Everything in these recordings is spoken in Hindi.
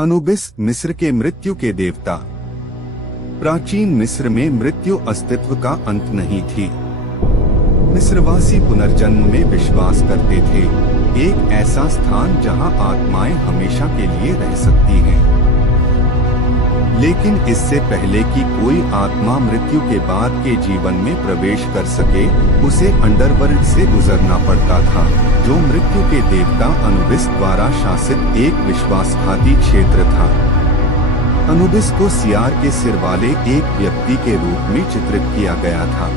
अनुबिस मिस्र के मृत्यु के देवता। प्राचीन मिस्र में मृत्यु अस्तित्व का अंत नहीं थी। मिस्रवासी पुनर्जन्म में विश्वास करते थे, एक ऐसा स्थान जहां आत्माएं हमेशा के लिए रह सकती हैं। लेकिन इससे पहले कि कोई आत्मा मृत्यु के बाद के जीवन में प्रवेश कर सके, उसे अंडरवर्ल्ड से गुजरना पड़ता था, जो मृत्यु के देवता अनुबिस द्वारा शासित एक विश्वासघाती क्षेत्र था। अनुबिस को सियार के सिर वाले एक व्यक्ति के रूप में चित्रित किया गया था।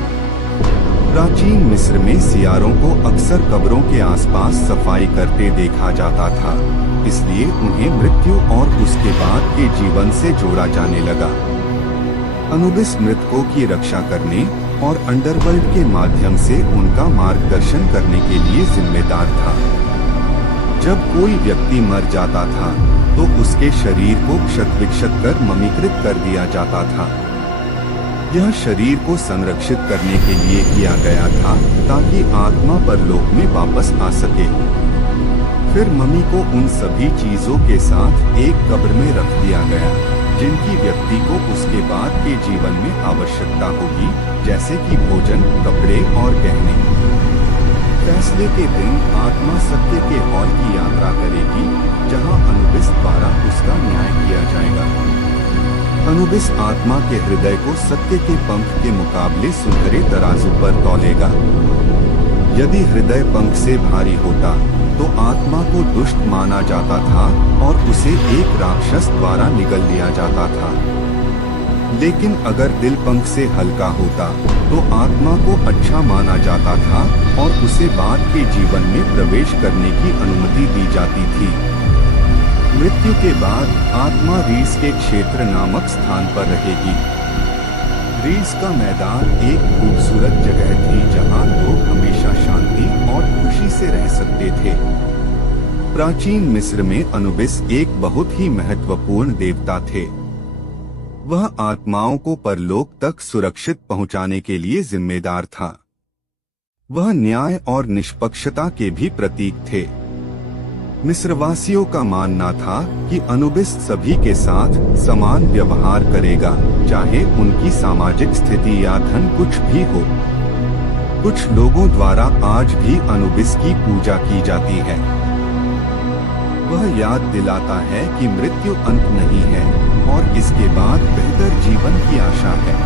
प्राचीन मिस्र में सियारों को अक्सर कब्रों के आसपास सफाई करते देखा जाता था, इसलिए उन्हें मृत्यु और उसके बाद के जीवन से जोड़ा जाने लगा। अनुबिस मृतकों की रक्षा करने और अंडरवर्ल्ड के माध्यम से उनका मार्गदर्शन करने के लिए जिम्मेदार था। जब कोई व्यक्ति मर जाता था तो उसके शरीर को क्षत-विक्षत कर ममीकृत कर दिया जाता था। यह शरीर को संरक्षित करने के लिए किया गया था ताकि आत्मा परलोक में वापस आ सके। फिर मम्मी को उन सभी चीजों के साथ एक कब्र में रख दिया गया जिनकी व्यक्ति को उसके बाद के जीवन में आवश्यकता होगी, जैसे कि भोजन, कपड़े और गहने। फैसले के दिन आत्मा सत्य के हॉल की यात्रा करेगी, जहां अनुबिस द्वारा उसका न्याय किया जाएगा। अनुबिस आत्मा के हृदय को सत्य के पंख के मुकाबले सुनहरे तराजू पर तौलेगा। यदि हृदय पंख से भारी होता तो आत्मा को दुष्ट माना जाता था और उसे एक राक्षस द्वारा निगल लिया जाता था। लेकिन अगर दिल पंख से हल्का होता तो आत्मा को अच्छा माना जाता था और उसे बाद के जीवन में प्रवेश करने की अनुमति दी जाती थी। मृत्यु के बाद आत्मा रीस के क्षेत्र नामक स्थान पर रहेगी। रीस का मैदान एक खूबसूरत जगह थी जहां लोग हमेशा शांति और खुशी से रह सकते थे। प्राचीन मिस्र में अनुबिस एक बहुत ही महत्वपूर्ण देवता थे। वह आत्माओं को परलोक तक सुरक्षित पहुंचाने के लिए जिम्मेदार था। वह न्याय और निष्पक्षता के भी प्रतीक थे। मिस्रवासियों का मानना था कि अनुबिस सभी के साथ समान व्यवहार करेगा, चाहे उनकी सामाजिक स्थिति या धन कुछ भी हो। कुछ लोगों द्वारा आज भी अनुबिस की पूजा की जाती है। वह याद दिलाता है कि मृत्यु अंत नहीं है और इसके बाद बेहतर जीवन की आशा है।